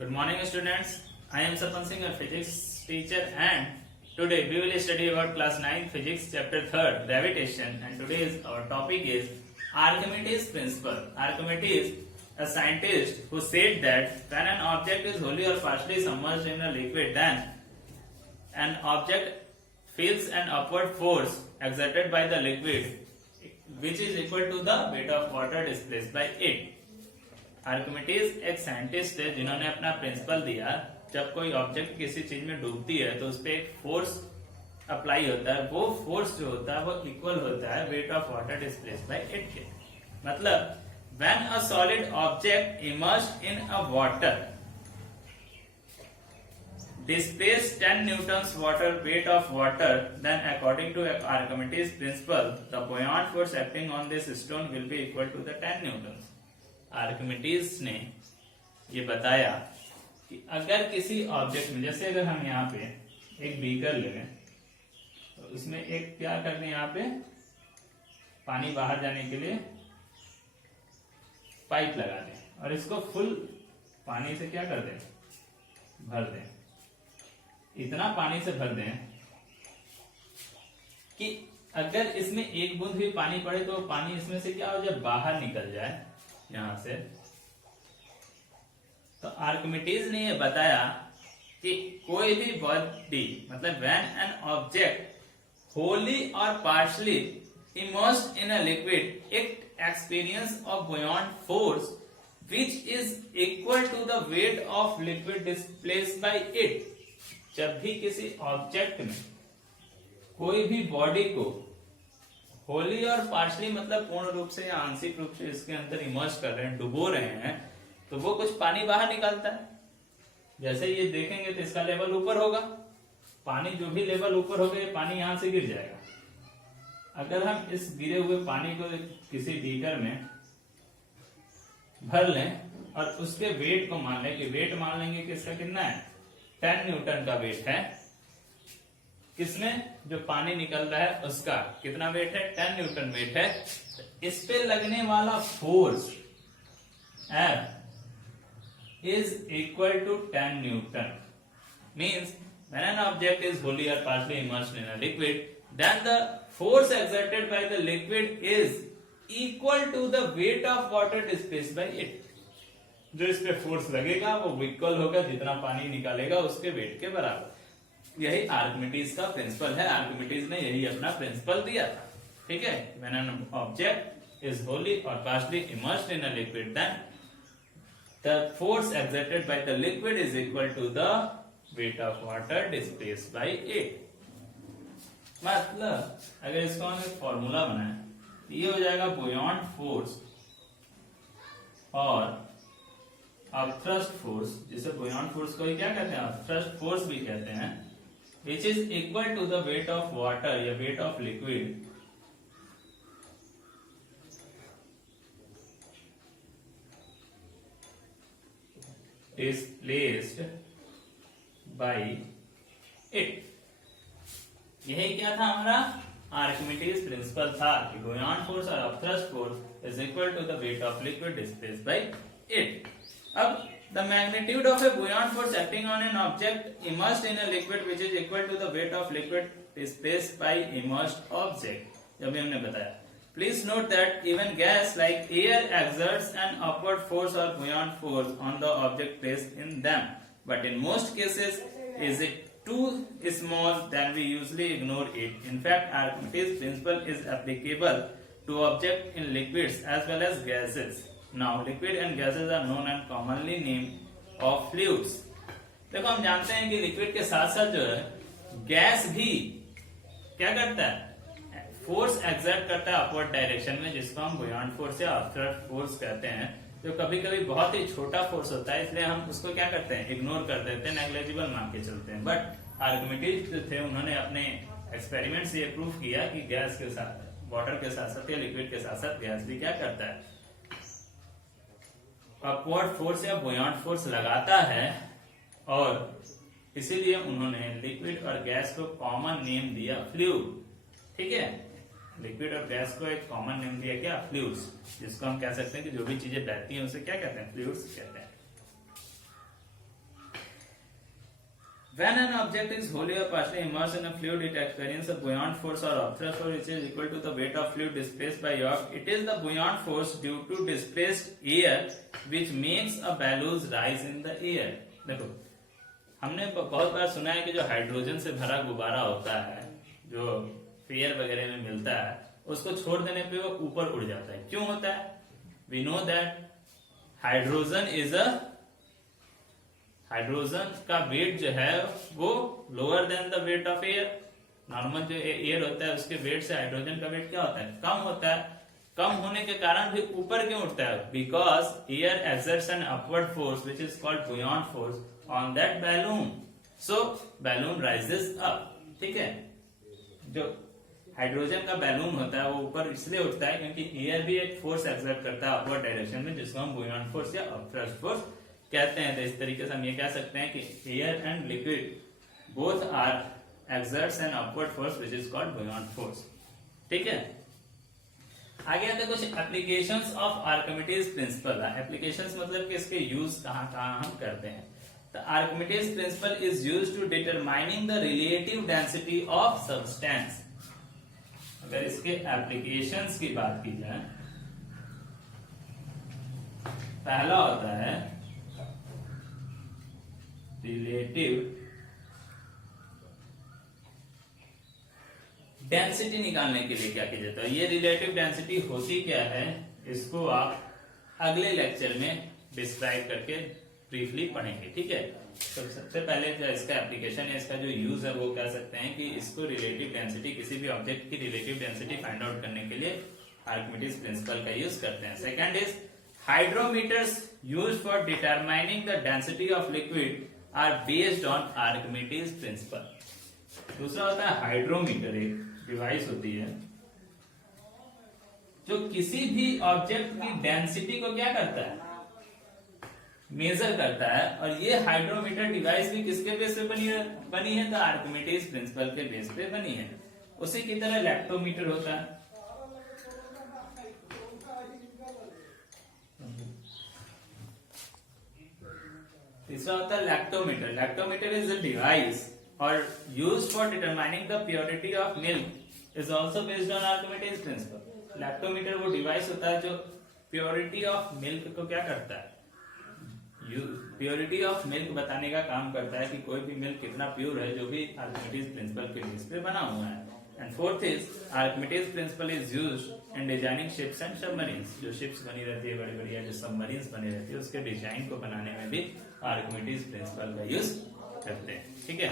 Good morning, students. I am Sapan Singh, a physics teacher, and today we will study about class 9 physics chapter 3 gravitation. And today's our topic is Archimedes principle. Archimedes, a scientist who said that when an object is wholly or partially submerged in a liquid, then an object feels an upward force exerted by the liquid, which is equal to the weight of water displaced by it. Archimedes एक scientist है जिन्होंने अपना principal दिया, जब कोई object किसी चीज में डूबती है तो उस पर एक फोर्स अप्लाई होता है, वो फोर्स जो होता है वो इक्वल होता है wait of water displaced by it के। मतलब when a solid object immersed in a water displace 10 newtons water weight of water, then according to Archimedes principle the buoyant force acting on this stone will be equal to the 10 newtons. Archimedes ने ये बताया कि अगर किसी object में, जैसे अगर हम यहाँ पे एक बीकर ले लें तो इसमें एक क्या कर दें, यहाँ पे पानी बाहर जाने के लिए पाइप लगा दें और इसको फुल पानी से क्या कर दें, भर दें। इतना पानी से भर दें कि अगर इसमें एक बूंद भी पानी पड़े तो पानी इसमें से क्या हो जाए, बाहर निकल जाए यहां से। तो आर्किमिडीज ने यह बताया कि कोई भी बॉडी, मतलब व्हेन एन ऑब्जेक्ट होली और partially immersed in a liquid it experience of buoyant force which is equal to the weight of liquid displaced by it. जब भी किसी ऑब्जेक्ट में कोई भी बॉडी को होली और पार्शली, मतलब पूर्ण रूप से या आंशिक रूप से इसके अंदर इमर्स कर रहे हैं, डुबो रहे हैं, तो वो कुछ पानी बाहर निकालता है। जैसे ये देखेंगे तो इसका लेवल ऊपर होगा, पानी जो भी लेवल ऊपर होगा ये पानी यहां से गिर जाएगा। अगर हम इस गिरे हुए पानी को किसी बीकर में भर लें और उसके वेट को मान लें, कि वेट मान लेंगे कि इसका कितना है, 10 न्यूटन का वेट है। किसमें, जो पानी निकल रहा है उसका कितना वेट है, 10 न्यूटन वेट है। इस पे लगने वाला force F is equal to 10 newton. Means when an object is wholly or partially immersed in a liquid, then the force exerted by the liquid is equal to the weight of water displaced by it. जो इस पे force लगेगा वो equal होगा जितना पानी निकालेगा उसके वेट के बराबर। यही आर्किमिडीज का प्रिंसिपल है। आर्किमिडीज ने यही अपना प्रिंसिपल दिया था। ठीक है, when an object is wholly और partially immersed in a liquid then the force exerted by the liquid is equal to the weight of water displaced by it. मतलब अगर इसको हम एक फॉर्मूला बनाए तो ये हो जाएगा बुयोंट फोर्स और अपथ्रस्ट फोर्स, जिसे बुयोंट फोर्स को ही क्या कहते हैं, अपथ्रस्ट फोर्स भी कहते हैं, which is equal to the weight of water या weight of liquid displaced by it। यही क्या था हमारा आर्किमिडीज प्रिंसिपल था कि बुयोंट फोर्स और upthrust force is equal to the weight of liquid displaced by it. अब the magnitude of a buoyant force acting on an object immersed in a liquid which is equal to the weight of liquid displaced by immersed object, जब भी हमने बताया। Please note that even gas like air exerts an upward force or buoyant force on the object placed in them, but in most cases is it too small then we usually ignore it. In fact, Archimedes principle is applicable to objects in liquids as well as gases. Now liquid and gases are known and commonly named of fluids. देखो हम जानते हैं कि liquid के साथ साथ जो है गैस भी क्या करता है, फोर्स एक्सर्ट करता है अपवर्ड डायरेक्शन में, जिसको हम बुयोंट फोर्स या अपथ्रस्ट फोर्स कहते हैं। जो कभी कभी बहुत ही छोटा फोर्स होता है, इसलिए हम उसको क्या करते हैं, इग्नोर कर देते हैं, नेग्लिजिबल मान के चलते हैं। बट आर्किमिडीज जो थे उन्होंने अपने एक्सपेरिमेंट से ये प्रूफ किया कि गैस के साथ, वाटर के साथ साथ या लिक्विड के साथ साथ गैस भी क्या करता है, अपवर्ड फोर्स या बुयोंट फोर्स लगाता है। और इसीलिए उन्होंने लिक्विड और गैस को कॉमन नेम दिया फ्लूइड। ठीक है, लिक्विड और गैस को एक कॉमन नेम दिया क्या, फ्लूइड्स, जिसको हम कह सकते हैं कि जो भी चीजें बहती हैं उसे क्या कहते हैं, फ्लूइड्स कहते हैं। When an object is wholly or partially immersed in a fluid, it experiences a buoyant force or upthrust force which is equal to the weight of fluid displaced by yaw. It is the buoyant force due to displaced air which makes a balloon rise in the air. देखो, हमने बहुत बार सुना है कि जो hydrogen से भरा गुब्बारा होता है, जो फेयर वगैरह में मिलता है, उसको छोड़ देने पे वो ऊपर उड़ जाता है. क्यों होता है? We know that हाइड्रोजन का वेट जो है वो lower than the weight of air. Normal जो एयर होता है उसके वेट से हाइड्रोजन का वेट क्या होता है? कम होता है. कम होने के कारण भी ऊपर क्यों उठता है? Because air exerts an upward force which is called buoyant force on that balloon, so balloon rises up. ठीक है, जो हाइड्रोजन का बैलून होता है वो ऊपर इसलिए उठता है क्योंकि एयर भी एक फोर्स एक्सर्ट करता है अपवर्ड डायरेक्शन में, जिसको हम बुयान्ट फोर्स या अपथ्रस्ट फोर्स कहते हैं. तो इस तरीके से हम ये कह सकते हैं कि air and liquid both are exerts an upward force which is called buoyant force. ठीक है, आगे आते कुछ applications of Archimedes principle. Applications मतलब कि इसके यूज कहां हम करते हैं. The Archimedes principle is used to determining the relative density of substance. अगर इसके एप्लीकेशंस की बात की जाए, पहला होता है रिलेटिव डेंसिटी निकालने के लिए क्या किया जाता है. ये रिलेटिव डेंसिटी होती क्या है, इसको आप अगले लेक्चर में डिस्क्राइब करके ब्रीफली पढ़ेंगे. ठीक है, तो सबसे पहले जो इसका एप्लीकेशन है, इसका जो यूज है वो कह सकते हैं कि इसको रिलेटिव डेंसिटी, किसी भी ऑब्जेक्ट की रिलेटिव डेंसिटी फाइंड आउट करने के लिए आर्किमिडीज प्रिंसिपल का यूज करते हैं. Second is hydrometers used for determining the density of liquid are based on Archimedes principle. दूसरा होता है हाइड्रोमीटर. एक डिवाइस होती है जो किसी भी ऑब्जेक्ट की डेंसिटी को क्या करता है, मेजर करता है. और ये हाइड्रोमीटर डिवाइस भी किसके बेस पे बनी है? तो आर्किमिडीज प्रिंसिपल के बेस पे बनी है. उसी की तरह लैक्टोमीटर होता है. तीसरा होता है lactometer. Lactometer is a device और used for determining the purity of milk is also based on Archimedes principle. Lactometer वो डिवाइस होता है जो प्योरिटी ऑफ मिल्क को क्या करता है, प्योरिटी ऑफ मिल्क बताने का काम करता है कि कोई भी मिल्क कितना प्योर है, जो भी आर्किमिडीज प्रिंसिपल के बेस पे बना हुआ है. And fourth is Archimedes principal is used in designing ships and submarines. जो शिप्स बनी रहती है बड़ी बड़ी, या जो सबमरीन्स बनी रहती है, उसके डिजाइन को बनाने में भी आर्किमिडीज प्रिंसिपल का यूज करते हैं. ठीक है,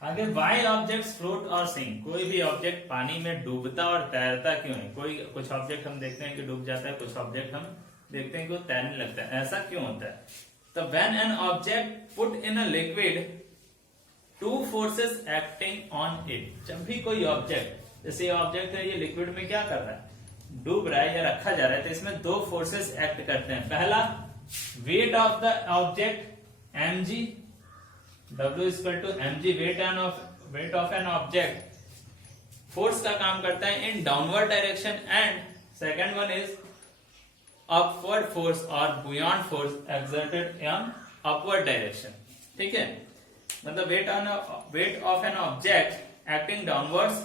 आगे वाई ऑब्जेक्ट्स फ्लोट और सिंक. कोई भी ऑब्जेक्ट पानी में डूबता और तैरता क्यों है? कुछ ऑब्जेक्ट हम देखते हैं कि डूब जाता है, कुछ ऑब्जेक्ट हम देखते हैं कि वो तैरने लगता है. ऐसा क्यों होता है? तो when an object put in a liquid, two forces acting on it. जब भी कोई ऑब्जेक्ट, जैसे ऑब्जेक्ट है ये लिक्विड में क्या कर रहा है, डूब रहा है या रखा जा रहा है, तो इसमें दो फोर्सेस एक्ट करते हैं. पहला weight of the object mg, W equal to mg weight of an object. Force का काम करता है in downward direction. And second one is upward force और buoyant force exerted in upward direction. ठीक है, मतलब weight of an object acting downwards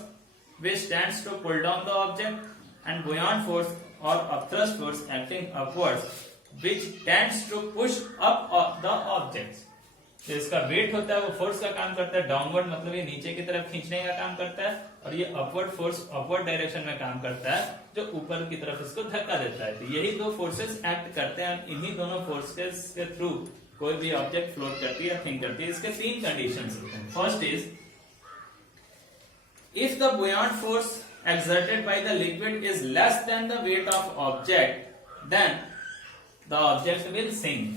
which tends to pull down the object and buoyant force or upthrust force acting upwards which tends to push up the objects. तो इसका wait होता है वो force का काम करता है डाउनवर्ड, मतलब ये नीचे की तरफ खींचने का काम करता है, और ये अपवर्ड फोर्स अपवर्ड डायरेक्शन में काम करता है जो ऊपर की तरफ इसको धक्का देता है. तो यही दो फोर्सेस एक्ट करते हैं. इन्हीं दोनों फोर्सेस के थ्रू कोई भी ऑब्जेक्ट फ्लोट करती है, थिंक करती है. इसके तीन कंडीशंस होते हैं. First is if the buoyant force exerted by the liquid is less than the weight of object, then the object will sink.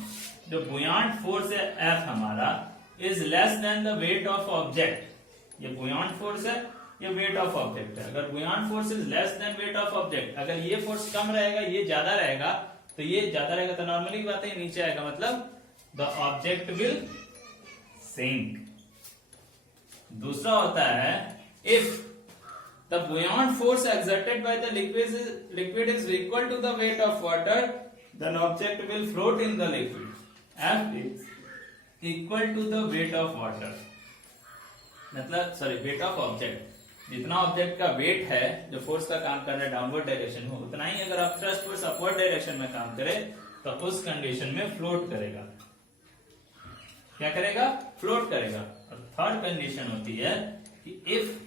जो buoyant force है F हमारा is less than the weight of object. ये buoyant force है, ये weight of object है. अगर buoyant force is less than weight of object, अगर ये force कम रहेगा, ये ज्यादा रहेगा, तो ये ज्यादा रहेगा तो नॉर्मली बात है नीचे आएगा, मतलब the object will sink. दूसरा होता है if the buoyant force exerted by the liquid is equal to the weight of water, then object will float in the liquid. F is equal to the weight of water, मतलब sorry weight of object, जितना object का wait है जो force का काम कर रहा है डाउनवर्ड डायरेक्शन में, उतना ही अगर आप थ्रस्ट फोर्स अपवर्ड डायरेक्शन में काम करे तो उस कंडीशन में फ्लोट करेगा। क्या करेगा? फ्लोट करेगा। और थर्ड कंडीशन होती है कि if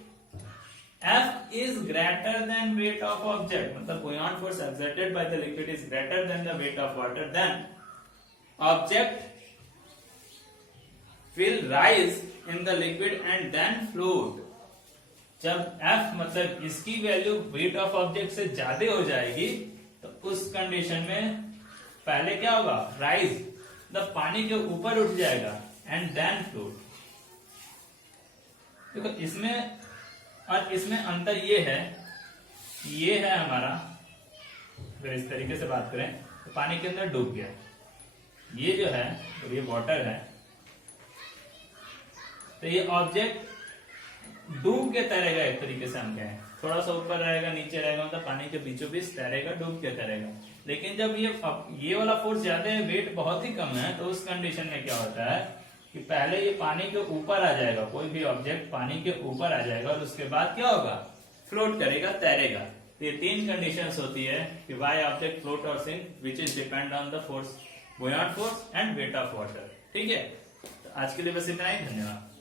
F is greater than weight of object, मतलब buoyant force exerted by the liquid is greater than the weight of water, then object will rise in the liquid and then float। जब F मतलब इसकी value weight of object से ज्यादा हो जाएगी तो उस कंडीशन में पहले क्या होगा? rise, मतलब पानी के ऊपर उठ जाएगा and then float। देखो इसमें और इसमें अंतर ये है, ये है हमारा, अगर इस तरीके से बात करें तो पानी के अंदर डूब गया, ये जो है तो ये वाटर है, तो ये ऑब्जेक्ट डूब के तैरेगा, एक तरीके से हम कहें थोड़ा सा ऊपर रहेगा नीचे रहेगा, मतलब पानी के बीचों बीच तैरेगा, डूब के तैरेगा। लेकिन जब ये वाला फोर्स ज्यादा है, वेट बहुत ही कम है, तो उस कंडीशन में क्या होता है कि पहले ये पानी के ऊपर आ जाएगा, कोई भी ऑब्जेक्ट पानी के ऊपर आ जाएगा और उसके बाद क्या होगा? फ्लोट करेगा, तैरेगा। ये तीन कंडीशंस होती है कि व्हाई ऑब्जेक्ट फ्लोट और sink, which is depend on the force, buoyant force and weight of water. ठीक है, तो आज के लिए बस इतना ही, धन्यवाद।